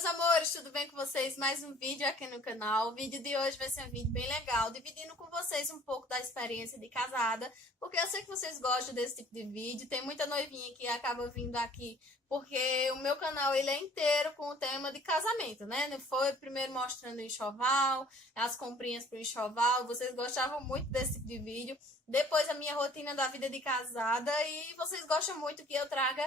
meus amores, tudo bem com vocês? Mais um vídeo aqui no canal. O vídeo de hoje vai ser um vídeo bem legal, dividindo com vocês um pouco da experiência de casada, porque eu sei que vocês gostam desse tipo de vídeo. Tem muita noivinha que acaba vindo aqui porque o meu canal ele é inteiro com o tema de casamento, né? Não foi primeiro mostrando o enxoval, as comprinhas para o enxoval. Vocês gostavam muito desse tipo de vídeo. Depois a minha rotina da vida de casada e vocês gostam muito que eu traga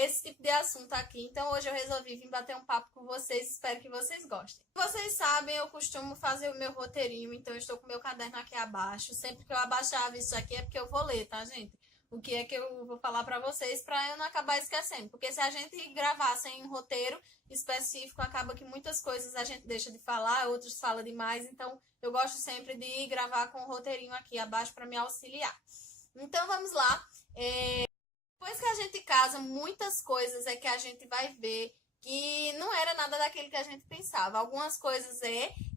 esse tipo de assunto aqui. Então hoje eu resolvi vir bater um papo com vocês, espero que vocês gostem. Vocês sabem, eu costumo fazer o meu roteirinho, então eu estou com o meu caderno aqui abaixo. Sempre que eu abaixar isso aqui é porque eu vou ler, tá, gente? O que é que eu vou falar para vocês para eu não acabar esquecendo. Porque se a gente gravar sem um roteiro específico, acaba que muitas coisas a gente deixa de falar, outros falam demais. Então eu gosto sempre de gravar com o roteirinho aqui abaixo para me auxiliar. Então vamos lá. Depois que a gente casa, muitas coisas é que a gente vai ver que não era nada daquilo que a gente pensava. Algumas coisas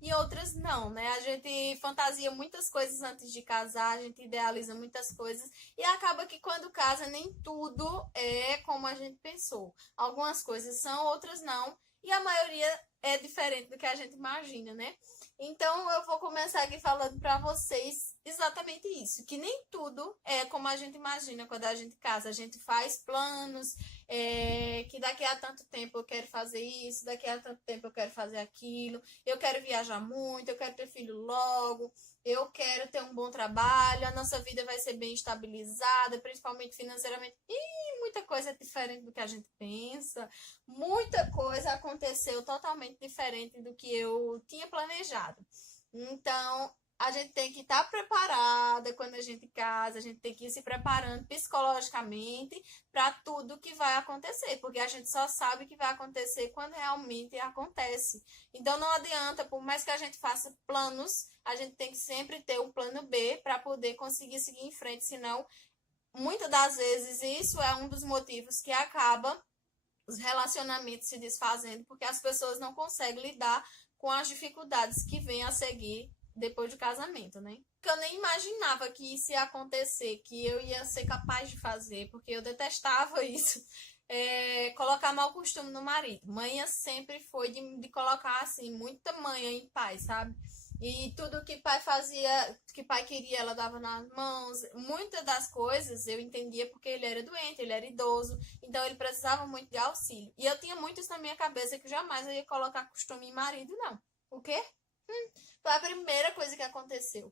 e outras não, né? A gente fantasia muitas coisas antes de casar, a gente idealiza muitas coisas e acaba que quando casa nem tudo é como a gente pensou. Algumas coisas são, outras não, e a maioria é diferente do que a gente imagina, né? Então eu vou começar aqui falando para vocês exatamente isso, que nem tudo é como a gente imagina quando a gente casa. A gente faz planos, que daqui a tanto tempo eu quero fazer isso, daqui a tanto tempo eu quero fazer aquilo, eu quero viajar muito, eu quero ter filho logo, eu quero ter um bom trabalho, a nossa vida vai ser bem estabilizada, principalmente financeiramente. E muita coisa é diferente do que a gente pensa, muita coisa aconteceu totalmente diferente do que eu tinha planejado. Então, a gente tem que estar preparada quando a gente casa, a gente tem que ir se preparando psicologicamente para tudo que vai acontecer, porque a gente só sabe que vai acontecer quando realmente acontece. Então não adianta, por mais que a gente faça planos, a gente tem que sempre ter um plano B para poder conseguir seguir em frente, senão muitas das vezes isso é um dos motivos que acaba os relacionamentos se desfazendo, porque as pessoas não conseguem lidar com as dificuldades que vêm a seguir depois do casamento, né? Que eu nem imaginava que isso ia acontecer, que eu ia ser capaz de fazer, porque eu detestava isso. Colocar mau costume no marido. Manhã sempre foi de colocar assim, muita manhã em paz, sabe? E tudo que pai fazia, que pai queria, ela dava nas mãos. Muitas das coisas eu entendia porque ele era doente, ele era idoso, então ele precisava muito de auxílio. E eu tinha muito isso na minha cabeça que jamais eu ia colocar costume em marido, não. O quê? Foi a primeira coisa que aconteceu.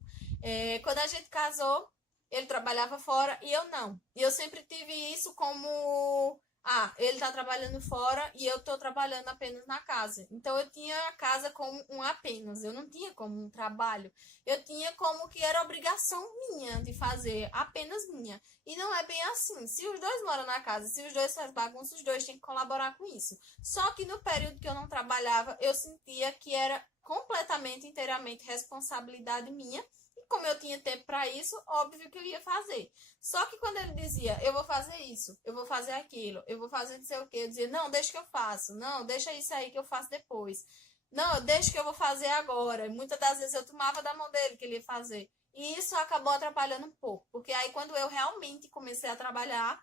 Quando a gente casou, ele trabalhava fora e eu não. E eu sempre tive isso como... Ah, ele tá trabalhando fora e eu tô trabalhando apenas na casa. Então eu tinha a casa como um apenas, eu não tinha como um trabalho. Eu tinha como que era obrigação minha de fazer, apenas minha. E não é bem assim. Se os dois moram na casa, se os dois fazem bagunça, os dois têm que colaborar com isso. Só que no período que eu não trabalhava, eu sentia que era completamente, inteiramente responsabilidade minha. E como eu tinha tempo para isso, óbvio que eu ia fazer. Só que quando ele dizia, eu vou fazer isso, eu vou fazer aquilo, eu vou fazer não sei o quê, eu dizia, não, deixa que eu faço, não, deixa isso aí que eu faço depois. Não, deixa que eu vou fazer agora. E muitas das vezes eu tomava da mão dele que ele ia fazer. E isso acabou atrapalhando um pouco, porque aí quando eu realmente comecei a trabalhar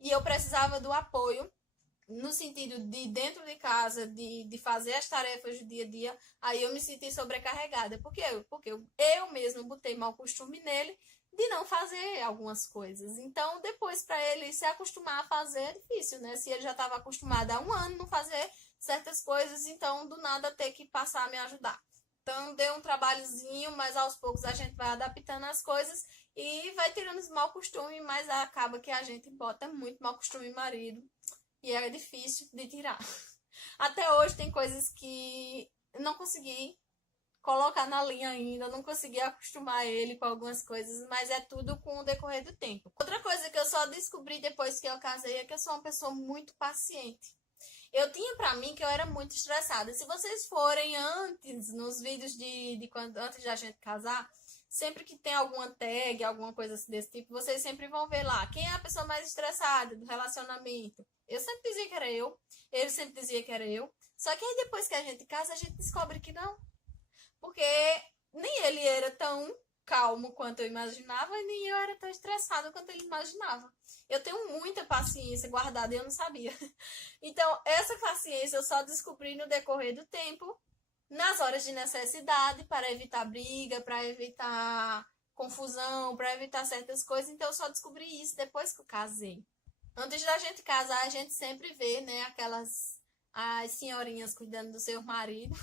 e eu precisava do apoio, no sentido de dentro de casa, de fazer as tarefas do dia a dia, aí eu me senti sobrecarregada. Por quê? Porque eu mesmo botei mau costume nele de não fazer algumas coisas. Então, depois, para ele se acostumar a fazer, é difícil, né? Se ele já estava acostumado há um ano não fazer certas coisas, então, do nada, ter que passar a me ajudar. Então, deu um trabalhozinho, mas aos poucos a gente vai adaptando as coisas e vai tirando esse mau costume, mas acaba que a gente bota muito mau costume em marido. E é difícil de tirar. Até hoje tem coisas que não consegui colocar na linha ainda, não consegui acostumar ele com algumas coisas, mas é tudo com o decorrer do tempo. Outra coisa que eu só descobri depois que eu casei é que eu sou uma pessoa muito paciente. Eu tinha pra mim que eu era muito estressada. Se vocês forem antes, nos vídeos de quando, antes da gente casar, sempre que tem alguma tag, alguma coisa desse tipo, vocês sempre vão ver lá quem é a pessoa mais estressada do relacionamento. Eu sempre dizia que era eu, ele sempre dizia que era eu. Só que aí depois que a gente casa, a gente descobre que não. Porque nem ele era tão calmo quanto eu imaginava e nem eu era tão estressada quanto ele imaginava. Eu tenho muita paciência guardada e eu não sabia. Então, essa paciência eu só descobri no decorrer do tempo, nas horas de necessidade, para evitar briga, para evitar confusão, para evitar certas coisas. Então, eu só descobri isso depois que eu casei. Antes da gente casar, a gente sempre vê, né, aquelas as senhorinhas cuidando do seu marido,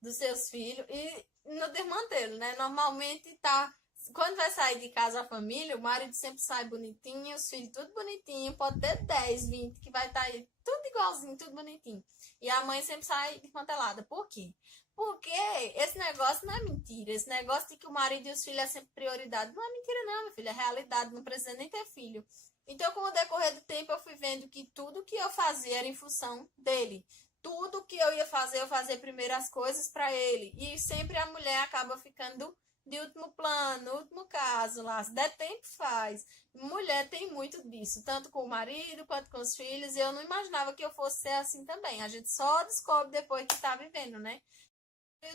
dos seus filhos e no desmantelo, né? Normalmente tá. Quando vai sair de casa a família, o marido sempre sai bonitinho, os filhos tudo bonitinho, pode ter 10, 20, que vai estar aí tudo igualzinho, tudo bonitinho. E a mãe sempre sai desmantelada. Por quê? Porque esse negócio não é mentira. Esse negócio de que o marido e os filhos é sempre prioridade. Não é mentira, não, minha filha. É realidade. Não precisa nem ter filho. Então, com o decorrer do tempo, eu fui vendo que tudo que eu fazia era em função dele. Tudo que eu ia fazer, eu fazia primeiro as coisas para ele. E sempre a mulher acaba ficando de último plano, último caso lá. Se der tempo, faz. Mulher tem muito disso, tanto com o marido quanto com os filhos. E eu não imaginava que eu fosse ser assim também. A gente só descobre depois que tá vivendo, né?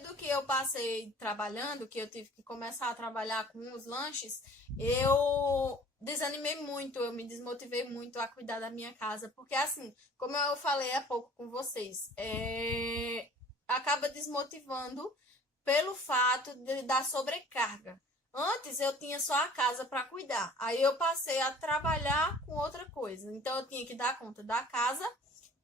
Do que eu passei trabalhando, que eu tive que começar a trabalhar com os lanches, eu desanimei muito, eu me desmotivei muito a cuidar da minha casa, porque assim, como eu falei há pouco com vocês, acaba desmotivando pelo fato da sobrecarga. Antes eu tinha só a casa para cuidar, aí eu passei a trabalhar com outra coisa, então eu tinha que dar conta da casa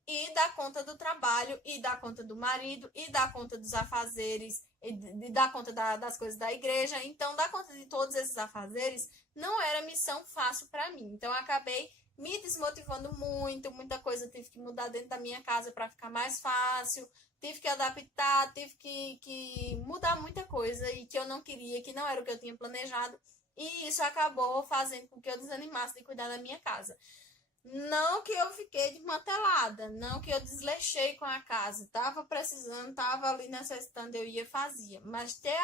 e dar conta do trabalho, e dar conta do marido, e dar conta dos afazeres, e dar conta das coisas da igreja. Então, dar conta de todos esses afazeres não era missão fácil para mim. Então, eu acabei me desmotivando muito, muita coisa eu tive que mudar dentro da minha casa para ficar mais fácil, tive que adaptar, tive que mudar muita coisa e que eu não queria, que não era o que eu tinha planejado. E isso acabou fazendo com que eu desanimasse de cuidar da minha casa. Não que eu fiquei desmantelada, não que eu desleixei com a casa. Tava precisando, tava ali necessitando, eu ia fazia. Mas ter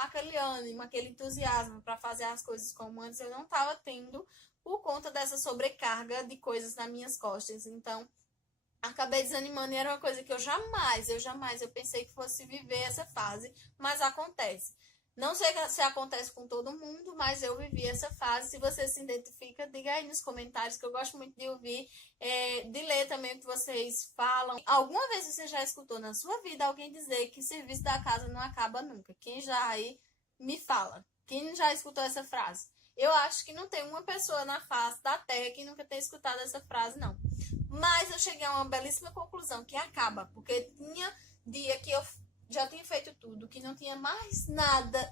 aquele ânimo, aquele entusiasmo para fazer as coisas como antes, eu não tava tendo por conta dessa sobrecarga de coisas nas minhas costas. Então, acabei desanimando e era uma coisa que eu pensei que fosse viver essa fase, mas acontece. Não sei se acontece com todo mundo, mas eu vivi essa fase. Se você se identifica, diga aí nos comentários, que eu gosto muito de ouvir, de ler também o que vocês falam. Alguma vez você já escutou na sua vida alguém dizer que serviço da casa não acaba nunca? Quem já aí me fala? Quem já escutou essa frase? Eu acho que não tem uma pessoa na face da terra que nunca tenha escutado essa frase, não. Mas eu cheguei a uma belíssima conclusão, que acaba, porque tinha dia que eu já tinha feito tudo, que não tinha mais nada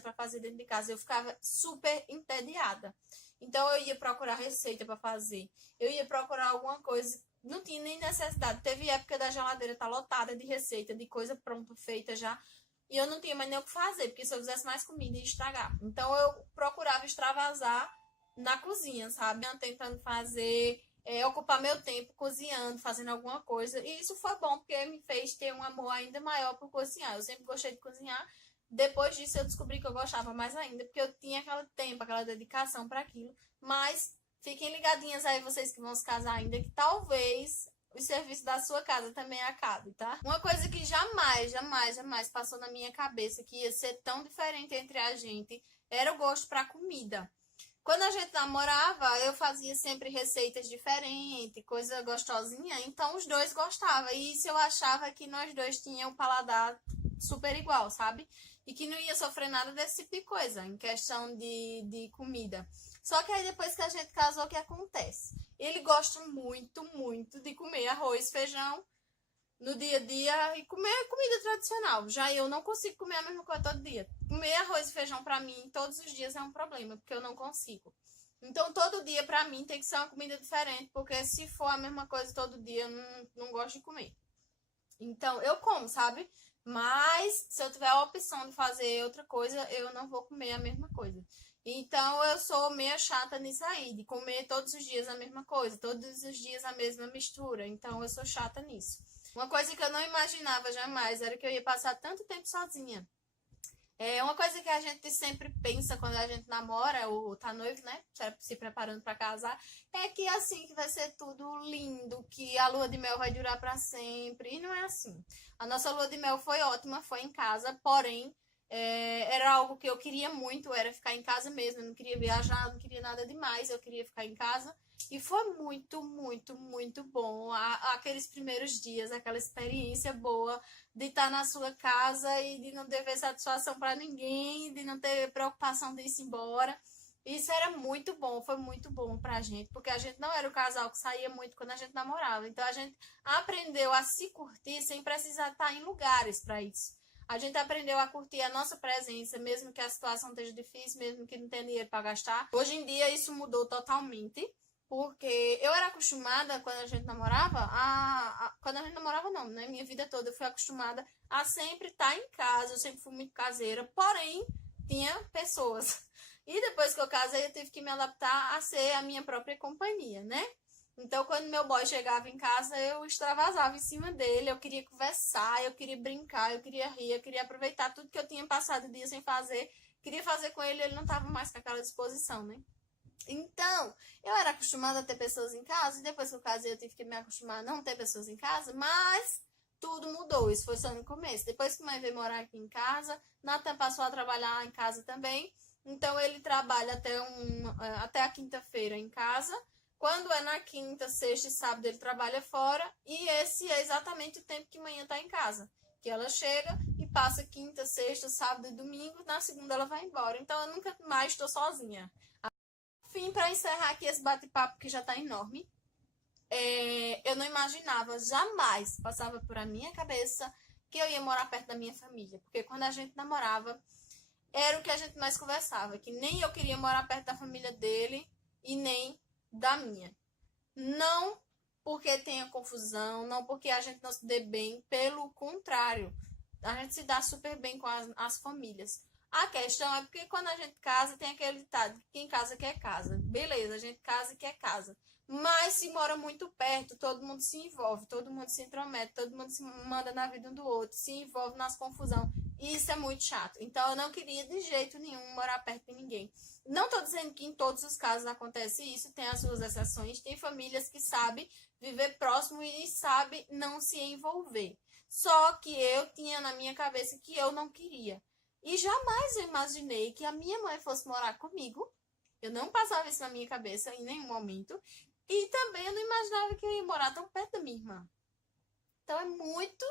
para fazer dentro de casa. Eu ficava super entediada. Então eu ia procurar receita para fazer. Eu ia procurar alguma coisa. Não tinha nem necessidade. Teve época da geladeira tá lotada de receita, de coisa pronta, feita já. E eu não tinha mais nem o que fazer, porque se eu fizesse mais comida ia estragar. Então eu procurava extravasar na cozinha, sabe? Tentando fazer ocupar meu tempo cozinhando, fazendo alguma coisa. E isso foi bom, porque me fez ter um amor ainda maior por cozinhar. Eu sempre gostei de cozinhar. Depois disso, eu descobri que eu gostava mais ainda, porque eu tinha aquele tempo, aquela dedicação para aquilo. Mas fiquem ligadinhas aí, vocês que vão se casar ainda, que talvez o serviço da sua casa também acabe, tá? Uma coisa que jamais passou na minha cabeça que ia ser tão diferente entre a gente era o gosto para comida. Quando a gente namorava, eu fazia sempre receitas diferentes, coisa gostosinha, então os dois gostavam. E isso eu achava que nós dois tínhamos um paladar super igual, sabe? E que não ia sofrer nada desse tipo de coisa, em questão de comida. Só que aí depois que a gente casou, o que acontece? Ele gosta muito de comer arroz, feijão no dia a dia e comer comida tradicional. Já eu não consigo comer a mesma coisa todo dia. Comer arroz e feijão para mim todos os dias é um problema, porque eu não consigo. Então, todo dia para mim tem que ser uma comida diferente, porque se for a mesma coisa todo dia, eu não gosto de comer. Então, eu como, sabe? Mas, se eu tiver a opção de fazer outra coisa, eu não vou comer a mesma coisa. Então, eu sou meio chata nisso aí, de comer todos os dias a mesma coisa, todos os dias a mesma mistura. Então, eu sou chata nisso. Uma coisa que eu não imaginava jamais era que eu ia passar tanto tempo sozinha. Uma coisa que a gente sempre pensa quando a gente namora ou tá noivo, né? Se preparando para casar, é que assim que vai ser tudo lindo, que a lua de mel vai durar para sempre. E não é assim. A nossa lua de mel foi ótima, foi em casa, porém, Era algo que eu queria muito, era ficar em casa mesmo. Eu não queria viajar, não queria nada demais, eu queria ficar em casa. E foi muito, muito, muito bom. Aqueles primeiros dias, aquela experiência boa de estar na sua casa e de não dever satisfação para ninguém, de não ter preocupação de ir embora. Isso era muito bom, foi muito bom pra gente, porque a gente não era o casal que saía muito quando a gente namorava. Então a gente aprendeu a se curtir sem precisar estar em lugares para isso. A gente aprendeu a curtir a nossa presença, mesmo que a situação esteja difícil, mesmo que não tenha dinheiro para gastar. Hoje em dia isso mudou totalmente, porque eu era acostumada, quando a gente namorava, quando a gente namorava não, né? Minha vida toda eu fui acostumada a sempre estar em casa, eu sempre fui muito caseira, porém tinha pessoas. E depois que eu casei, eu tive que me adaptar a ser a minha própria companhia, né? Então, quando meu boy chegava em casa, eu extravasava em cima dele, eu queria conversar, eu queria brincar, eu queria rir, eu queria aproveitar tudo que eu tinha passado o dia sem fazer, queria fazer com ele, ele não estava mais com aquela disposição, né? Então, eu era acostumada a ter pessoas em casa, e depois que eu casei, eu tive que me acostumar a não ter pessoas em casa, mas tudo mudou, isso foi só no começo. Depois que a mãe veio morar aqui em casa, Nathan passou a trabalhar em casa também, então ele trabalha até a quinta-feira em casa. Quando é na quinta, sexta e sábado, ele trabalha fora. E esse é exatamente o tempo que manhã está em casa. Que ela chega e passa quinta, sexta, sábado e domingo. Na segunda ela vai embora. Então eu nunca mais estou sozinha. Fim, para encerrar aqui esse bate-papo que já está enorme. Eu não imaginava, jamais passava por a minha cabeça que eu ia morar perto da minha família. Porque quando a gente namorava, era o que a gente mais conversava. Que nem eu queria morar perto da família dele e nem da minha. Não porque tenha confusão, não porque a gente não se dê bem, pelo contrário, a gente se dá super bem com as famílias. A questão é porque quando a gente casa, tem aquele ditado, que quem casa quer casa. Beleza, a gente casa e quer casa. Mas se mora muito perto, todo mundo se envolve, todo mundo se intromete, todo mundo se manda na vida um do outro, se envolve nas confusões. E isso é muito chato. Então eu não queria de jeito nenhum morar perto de ninguém. Não estou dizendo que em todos os casos acontece isso, tem as suas exceções. Tem famílias que sabem viver próximo e sabem não se envolver. Só que eu tinha na minha cabeça que eu não queria. E jamais eu imaginei que a minha mãe fosse morar comigo. Eu não passava isso na minha cabeça em nenhum momento. E também eu não imaginava que eu ia morar tão perto da minha irmã. Então é muito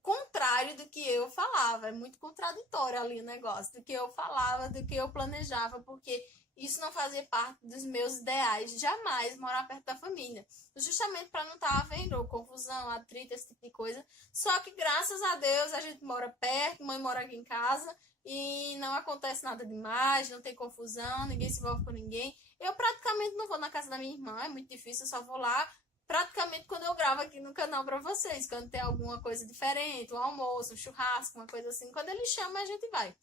contrário do que eu falava, é muito contraditório ali o negócio, do que eu falava, do que eu planejava, porque isso não fazia parte dos meus ideais, jamais morar perto da família, justamente para não estar havendo confusão, atrito, esse tipo de coisa. Só que graças a Deus a gente mora perto, mãe mora aqui em casa e não acontece nada demais, não tem confusão, ninguém se envolve com ninguém. Eu praticamente não vou na casa da minha irmã, é muito difícil, eu só vou lá praticamente quando eu gravo aqui no canal pra vocês, quando tem alguma coisa diferente, um almoço, um churrasco, uma coisa assim, quando ele chama a gente vai.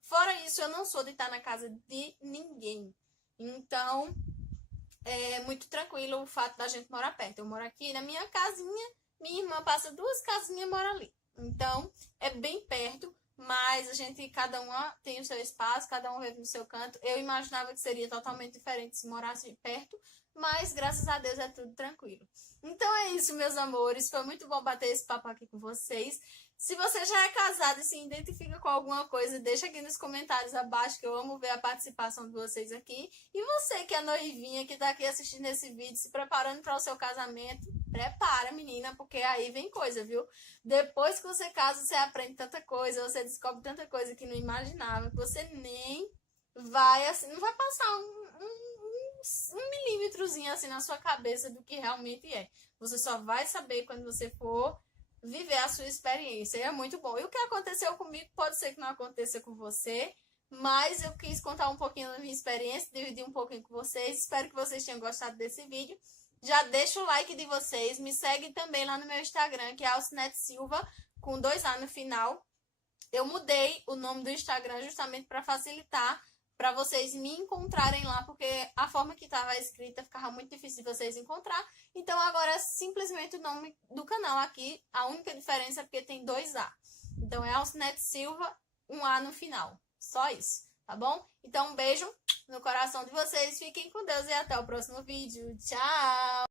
Fora isso, eu não sou de estar na casa de ninguém. Então, é muito tranquilo o fato da gente morar perto. Eu moro aqui na minha casinha, minha irmã passa 2 casinhas e mora ali. Então, é bem perto, mas a gente, cada uma tem o seu espaço, cada um vive no seu canto. Eu imaginava que seria totalmente diferente se morasse perto, mas graças a Deus é tudo tranquilo. Então é isso, meus amores. Foi muito bom bater esse papo aqui com vocês. Se você já é casado e se identifica com alguma coisa, deixa aqui nos comentários abaixo, que eu amo ver a participação de vocês aqui. E você que é noivinha, que tá aqui assistindo esse vídeo, se preparando para o seu casamento, prepara, menina, porque aí vem coisa, viu? Depois que você casa, você aprende tanta coisa, você descobre tanta coisa que não imaginava, que você nem vai, assim, não vai passar um milímetrozinho assim na sua cabeça do que realmente é. Você só vai saber quando você for viver a sua experiência. E é muito bom. E o que aconteceu comigo pode ser que não aconteça com você, mas eu quis contar um pouquinho da minha experiência, dividir um pouquinho com vocês. Espero que vocês tenham gostado desse vídeo. Já deixa o like de vocês. Me segue também lá no meu Instagram, que é Alcinete Silva, com 2A no final. Eu mudei o nome do Instagram justamente para facilitar para vocês me encontrarem lá, porque a forma que estava escrita ficava muito difícil de vocês encontrar. Então agora é simplesmente o nome do canal aqui. A única diferença é porque tem 2A. Então é Alcinete Silva, 1A no final. Só isso, tá bom? Então um beijo no coração de vocês. Fiquem com Deus e até o próximo vídeo. Tchau!